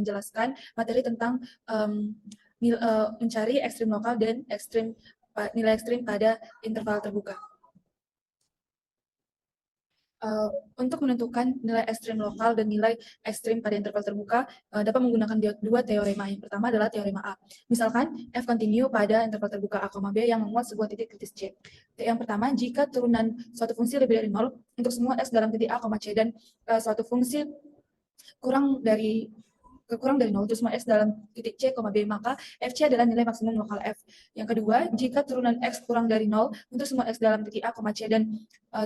menjelaskan materi tentang mencari ekstrim lokal dan nilai ekstrim pada interval terbuka. Untuk menentukan nilai ekstrim lokal dan nilai ekstrim pada interval terbuka dapat menggunakan dua teorema. Yang pertama adalah teorema A. Misalkan F kontinu pada interval terbuka A, B yang memuat sebuah titik kritis C. Yang pertama, jika turunan suatu fungsi lebih dari 0 untuk semua X dalam titik A, C dan suatu fungsi kurang dari 0 untuk semua X dalam titik C, B, maka FC adalah nilai maksimum lokal F. Yang kedua, jika turunan X kurang dari 0 untuk semua X dalam titik A, C dan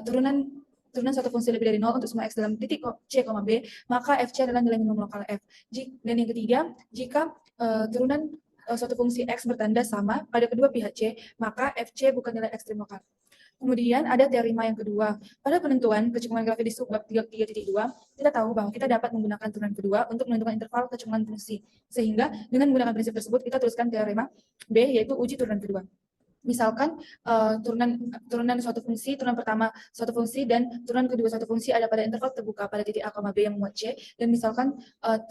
turunan suatu fungsi lebih dari 0 untuk semua X dalam titik C, B, maka FC adalah nilai minimum lokal F. Dan yang ketiga, jika turunan suatu fungsi X bertanda sama pada kedua pihak C, maka FC bukan nilai ekstrim lokal. Kemudian ada teorema yang kedua. Pada penentuan kecukupan grafik di subbab 3.2, kita tahu bahwa kita dapat menggunakan turunan kedua untuk menentukan interval kecukupan fungsi. Sehingga dengan menggunakan prinsip tersebut, kita tuliskan teorema B, yaitu uji turunan kedua. Misalkan turunan suatu fungsi, turunan pertama suatu fungsi, dan turunan kedua suatu fungsi ada pada interval terbuka pada titik A, B yang memuat C, dan misalkan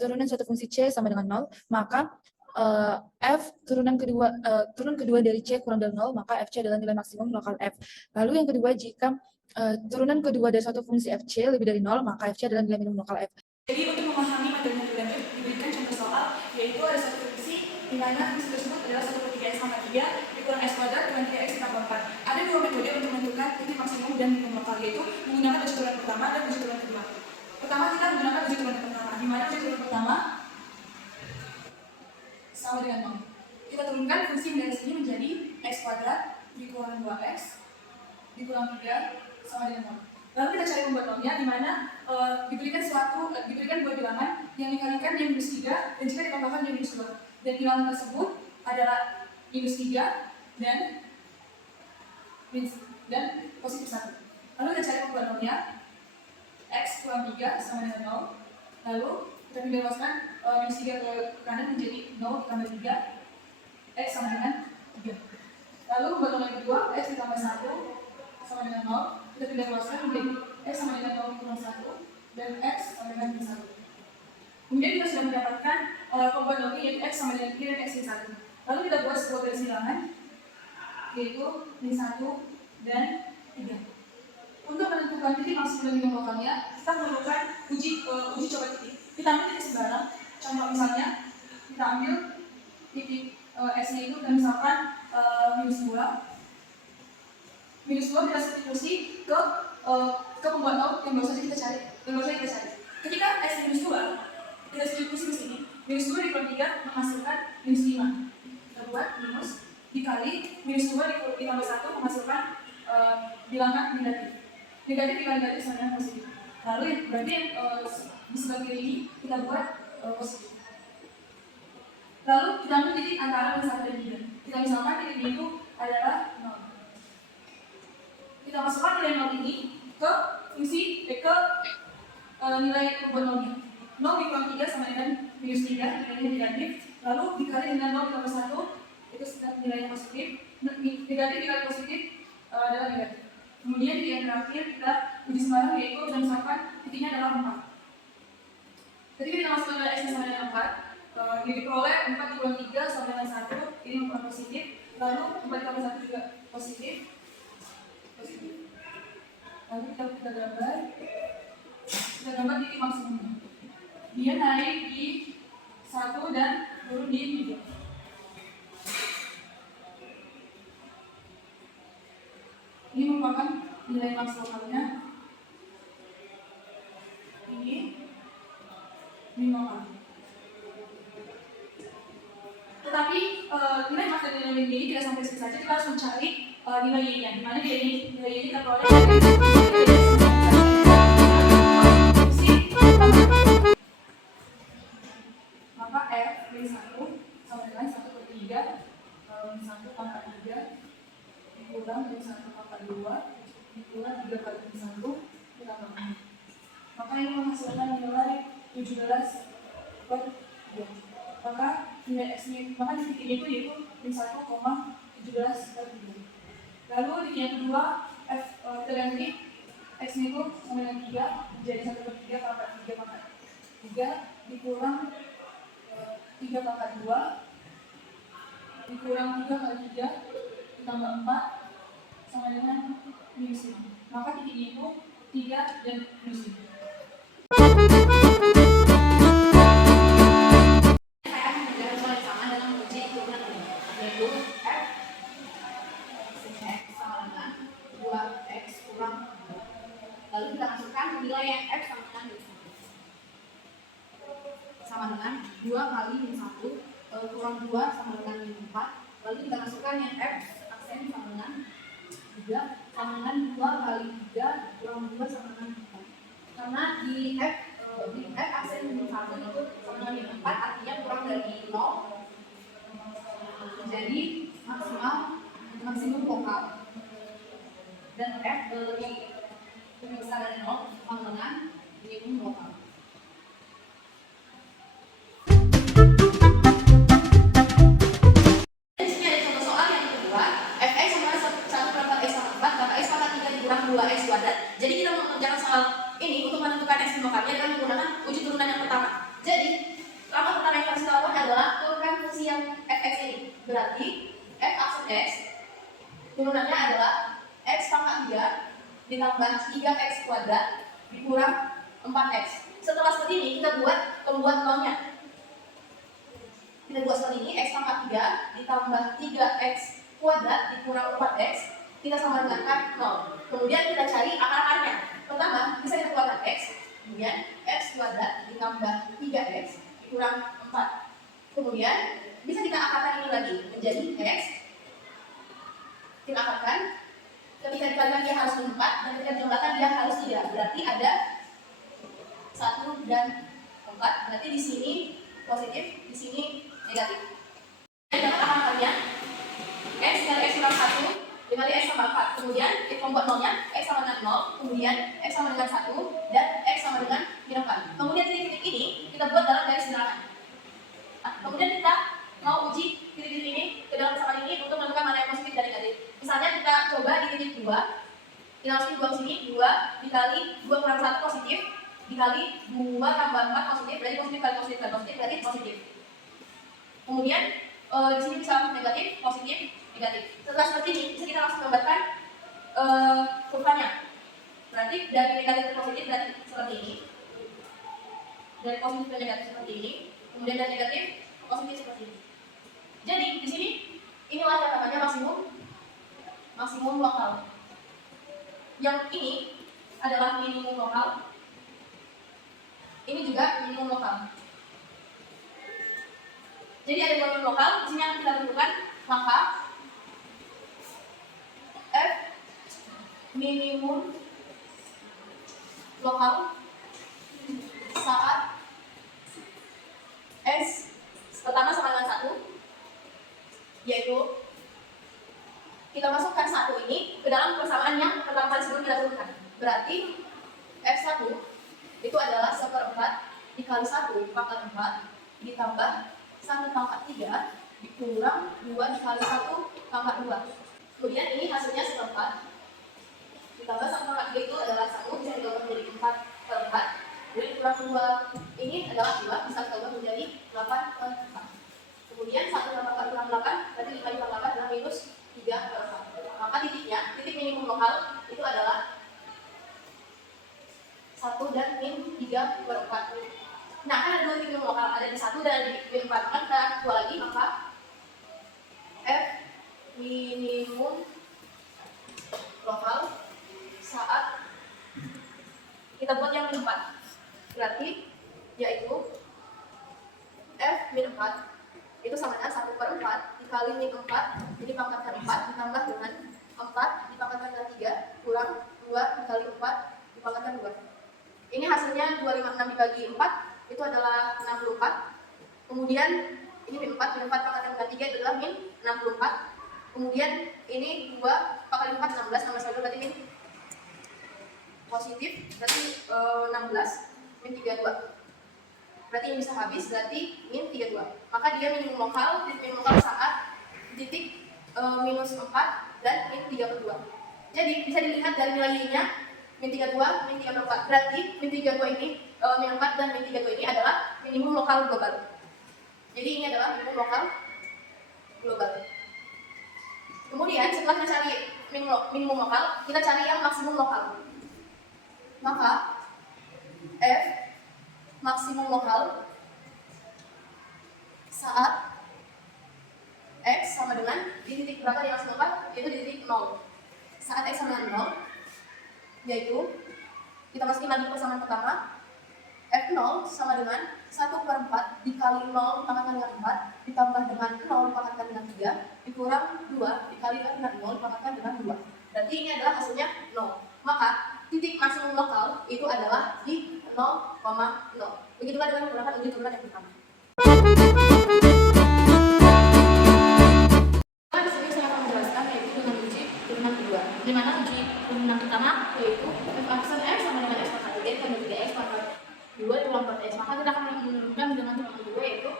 turunan suatu fungsi C sama dengan 0, maka F turun kedua dari C kurang dari 0, maka FC adalah nilai maksimum lokal F. Lalu yang kedua, jika turunan kedua dari suatu fungsi FC lebih dari 0, maka FC adalah nilai minimum lokal F. Jadi untuk memahami materi yang lebih lanjut, diberikan contoh soal, yaitu ada suatu fungsi di mana fungsi tersebut adalah 1/3x sama 3 dikurang x kuadrat dengan 3x ditambah 4. Ada dua metode untuk menentukan titik maksimum dan minimum lokal, yaitu menggunakan uji turunan pertama dan uji turunan kedua. Pertama, kita menggunakan uji turunan pertama, di mana uji turunan pertama sama dengan 0. Kita turunkan fungsi yang dari sini menjadi x kuadrat dikurang 2x dikurang 3 sama dengan 0. Lalu kita cari pembuat nolnya, di mana diberikan dua bilangan yang dikalikan yang -3 dan jika ditambahkan yang -2. Dan bilangan tersebut adalah -3 dan positif 1. Lalu kita cari pembuat nolnya, x kurang 3 sama dengan 0. Lalu kita pindah luaskan -3 ke kanan menjadi 0 ditambah 3, x sama dengan 3. Lalu pembuat nol yang kedua, x ditambah 1 sama dengan 0. Kita pindah luaskan menjadi x sama dengan 0 kurang 1 dan x sama dengan 1. Kemudian kita sudah mendapatkan pembuat nolnya, yaitu x sama dengan 3 dan x min 1. Lalu kita buat sebuah garis bilangan, yaitu min 1 dan 3. Untuk menentukan titik maksimum dan minimum lokalnya, kita memerlukan uji coba titik. Kita ambil titik sembarang. Contoh misalnya, kita ambil titik x-nya itu, dan misalkan -2. -2 kita substitusi ke pembuat nol yang baru saja kita cari. Ketika x -2 kita substitusi ke sini, -2 dikurang 3 menghasilkan -5. Kita buat minus dikali -2 ditambah 1 menghasilkan bilangan negatif. Negatif dikali negatif sama dengan positif. Lalu berarti di sebelah kiri ini kita buat positif. Lalu kita ambil titik antara min 1 dan 3. Kita misalkan titik ini itu adalah 0. Kita masukkan nilai 0 ini ke fungsi nilai pembuat nolnya. 0 dikurang 3 sama dengan -3, nilainya negatif. Lalu dikali dengan 0 ditambah 1, itu nilainya positif. Negatif dikali positif adalah negatif. Kemudian di yang terakhir kita uji sembarang, yaitu misalkan titiknya adalah 4. Ketika kita masukkan nilai x sama dengan 4, ini diperoleh 4 dikurang 3 sama dengan 1, ini merupakan positif. Lalu 4 ditambah 1 juga positif. Lalu kita gambar titik maksimumnya. Dia naik di 1 dan turun di 3. Ini merupakan nilai maks lokalnya. Ini min lokal. Tetapi nilai maks dan nilai min ini tidak sampai situ saja. Kita harus mencari nilai y-nya. Di mana nilai y kita peroleh maka f min 1 sama dengan 1/3 min 1 pangkat 3 dikurang min 1 pangkat 2 dikurang 3 kali min 1 ditambah 6. Maka ini menghasilkan nilai 17/2. Maka nilai x-nya, maka di titik itu yaitu min 1,17/2. Lalu di yang kedua, kita ganti x-nya itu sama dengan 3, jadi 1/3 pangkat 3 pangkat 3 dikurang 3 pangkat 2 dikurang 3 kali 3 ditambah 4 sama dengan minus 5. Maka titiknya itu 3 dan minus 5. Saya akan mengerjakan soal yang sama dengan menguji turunan ini, yaitu f x sama dengan 2x kurang 2. Lalu kita masukkan nilai yang f sama dengan minus 1. Sama dengan 2 kali minus 1 kurang 2 sama dengan minus 4. Lalu kita masukkan yang f aksen sama dengan 3 sama dengan 2 kali 3 kurang 2 sama dengan 4. Karena di f aksen minus 1 itu sama dengan minus 4, artinya kurang dari 0. Jadi maksimum lokal. Dan f lebih besar dari 0 sama dengan minimum lokal. Jadi kita mau mengerjakan soal ini untuk menentukan ekstrim lokalnya dengan menggunakan uji turunan yang pertama. Jadi langkah pertama yang harus kita lakukan adalah turunkan fungsi yang fx ini. Berarti f aksen x turunannya adalah x pangkat 3 ditambah 3x kuadrat dikurang 4x. Setelah seperti ini kita buat pembuat nolnya. Kita buat seperti ini, x pangkat 3 ditambah 3x kuadrat dikurang 4x, kita sama dengan 0. Kemudian kita cari akar-akarnya. Pertama, bisa kita keluarkan x, kemudian x kuadrat ditambah 3x dikurang 4. Kemudian bisa kita akarkan ini lagi menjadi x. Kita akarkan, ketika dikalikan dia harus 4 dan ketika dijumlahkan dia harus 3. Berarti ada 1 dan 4. Berarti di sini positif, di sini negatif. Kita dapat akarnya x kali x kurang 1 dikali x sama 4. Kemudian kita membuat nolnya x sama dengan 0, kemudian x sama dengan 1 dan x sama dengan minus 4. Kemudian titik-titik ini kita buat dalam garis bilangan. Kemudian kita mau uji titik-titik ini ke dalam persamaan ini untuk menentukan mana yang positif dan negatif. Misalnya kita coba di titik 2, kita masukin 2 ke sini, 2 dikali 2 kurang 1 positif, dikali 2 tambah 4 positif, berarti positif kali positif kali positif, berarti positif. Kemudian di sini bisa negatif, positif, negatif. Setelah seperti ini, bisa kita langsung gambarkan kurvanya. Berarti dari negatif ke positif berarti seperti ini. Dari positif ke negatif seperti ini. Kemudian dari negatif ke positif seperti ini. Jadi di sini inilah yang namanya maksimum lokal. Yang ini adalah minimum lokal. Ini juga minimum lokal. Jadi ada dua minimum lokal. Di sini akan kita tentukan maka f minimum lokal saat s pertama sama dengan 1, yaitu kita masukkan 1 ini ke dalam persamaan yang pertama kali sebelum kita turunkan. Berarti f1 itu adalah 1/4 dikali 1 pangkat 4 ditambah 1 pangkat 3 dikurang 2 dikali 1 pangkat 2. Kemudian ini hasilnya 1/4 ditambah 1 pangkat 3 itu adalah 1, bisa ditambah menjadi 4/4. Kemudian dikurang 2 ini adalah 2, bisa ditambah menjadi 8/4. Kemudian 1 tambah 4 kurang 8 berarti 5 ditambah 8 adalah minus 3/4. Maka titik minimum lokal itu adalah 1 dan min 3/4. Nah, kan ada dua titik minimum lokal, ada di 1 dan ada di min 4. Maka kita buat lagi, maka f minimum lokal saat kita buat yang min 4. Berarti yaitu f min 4 itu sama dengan 1/4 dikali min 4 jadi pangkatkan 4 ditambah dengan 4 dipangkatkan dengan 3 kurang 2 dikali 4 dipangkatkan 2. Ini hasilnya 256 dibagi 4 itu adalah 64. Kemudian ini min 4 pangkatkan dengan 3 itu adalah min 64. Kemudian ini 2 pangkatkan 4 16 tambah 1 berarti min positif berarti 16 min 32. Berarti ini bisa habis, berarti min 32. Maka dia minimum lokal, minimum lokal saat titik minus 4 dan min 32. Jadi bisa dilihat dari nilai y-nya min 32, min 34. Berarti min 32 ini, min 4 dan min 32 ini adalah minimum lokal global. Jadi ini adalah minimum lokal global. Kemudian setelah kita cari minimum lokal, kita cari yang maksimum lokal. Maka F maksimum lokal saat X sama dengan di titik berapa yang maksimum lokal, yaitu di titik 0. Saat X sama dengan 0, yaitu kita masukin lagi persamaan pertama, F0 sama dengan 1/4 dikali 0 dipangkatkan dengan 4 ditambah dengan 0 dipangkatkan dengan 3 dikurang 2 dikali dengan 0 dipangkatkan dengan 2. Berarti ini adalah hasilnya 0. Maka titik maksimum lokal itu adalah di 0,0. Begitulah dengan menggunakan uji turunan yang pertama. Di sini saya akan menjelaskan yaitu dengan uji turunan kedua. Di mana uji turunan pertama yaitu f aksen x sama dengan x pangkat 3 tambah 3x pangkat 2 dikurang 4x. Maka kita akan menurunkan dengan turunan kedua yaitu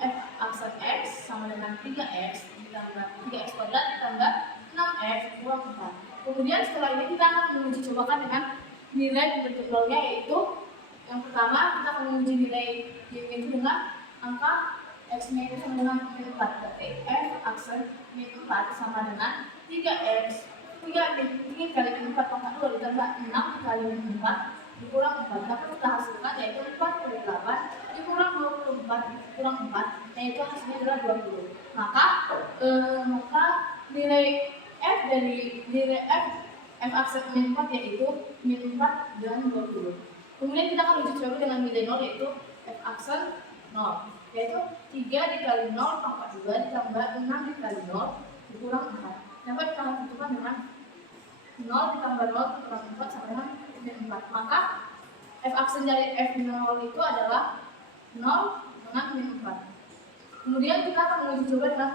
f aksen x sama dengan 3x ditambah 3x kuadrat ditambah 6x dikurang 4. Kemudian setelah ini kita akan menguji cobakan dengan nilai integralnya, yaitu yang pertama kita akan menguji nilai y itu dengan angka x-nya itu sama dengan min 4. Berarti f aksen min 4 sama dengan 3x 3 kali min 4 pangkat 2 ditambah 6 kali min 4 dikurang 4. Dapat kita hasilkan yaitu 48 dikurang 24 dikurang 4, yaitu hasilnya adalah 20. Maka nilai f dari nilai f aksen min 4 yaitu min 4 dan 20. Kemudian kita akan uji coba dengan nilai 0 yaitu f aksen 0, yaitu 3 dikali 0 pangkat 2 ditambah 6 dikali 0 dikurang 4. Dapat kita tentukan dengan 0 ditambah 0 dikurang 4 sama dengan min 4. Maka f aksen dari f0 itu adalah 0 dengan min 4. Kemudian kita akan menguji coba dengan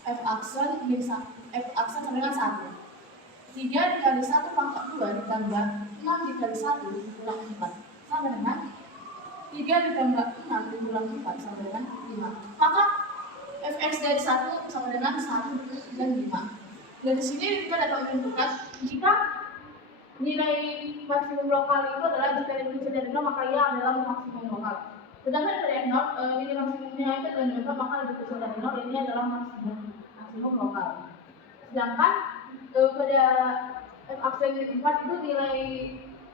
f aksen sama dengan 1. 3 dikali 1 pangkat 2 ditambah 6 dikali 1 dikurang 4 sama dengan 3 ditambah 6 dikurang 4 sama dengan 5. Maka fx dari 1 sama dengan 1 dan 5. Dari sini kita dapat menentukan jika nilai maksimum lokal itu adalah jika dimensi dari 0 maka ia adalah maksimum lokal. Sedangkan dari f0 nilai maksimumnya itu adalah 0 maka lebih kecil dari 0, ini adalah maksimum lokal. Sedangkan pada f aksen 4 itu nilai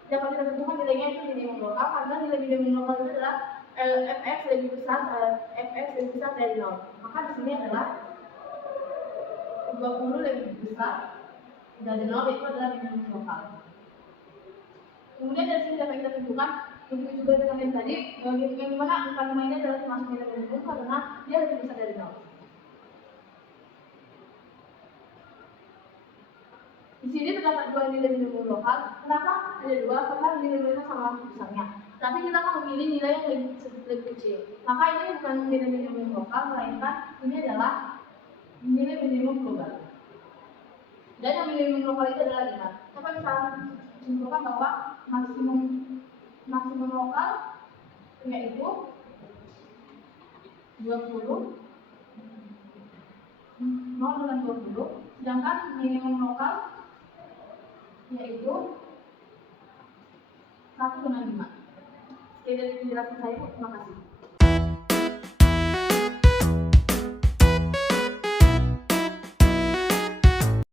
dapat kita tentukan nilainya itu minimum lokal, karena nilai minimum lokal itu adalah fx lebih besar dari 0. Maka di sini adalah 20 lebih besar dari 0, itu adalah minimum lokal. Kemudian dari sini dapat kita tentukan untuk juga dengan yang tadi, yang dimana angka 5 ini adalah termasuk nilai minimum karena dia lebih besar dari 0. Di sini terdapat dua nilai minimum lokal. Kenapa ada dua? Karena nilai mereka sama besarnya. Tapi kita akan memilih nilai yang lebih kecil. Maka ini bukan nilai minimum lokal, melainkan ini adalah nilai minimum global. Dan yang minimum lokal itu adalah 5. Dapat kita simpulkan bahwa maksimum lokal yaitu 20, 0 dengan 20, sedangkan minimum lokal yaitu 1 dengan 5. Sekian dari penjelasan saya, terima kasih.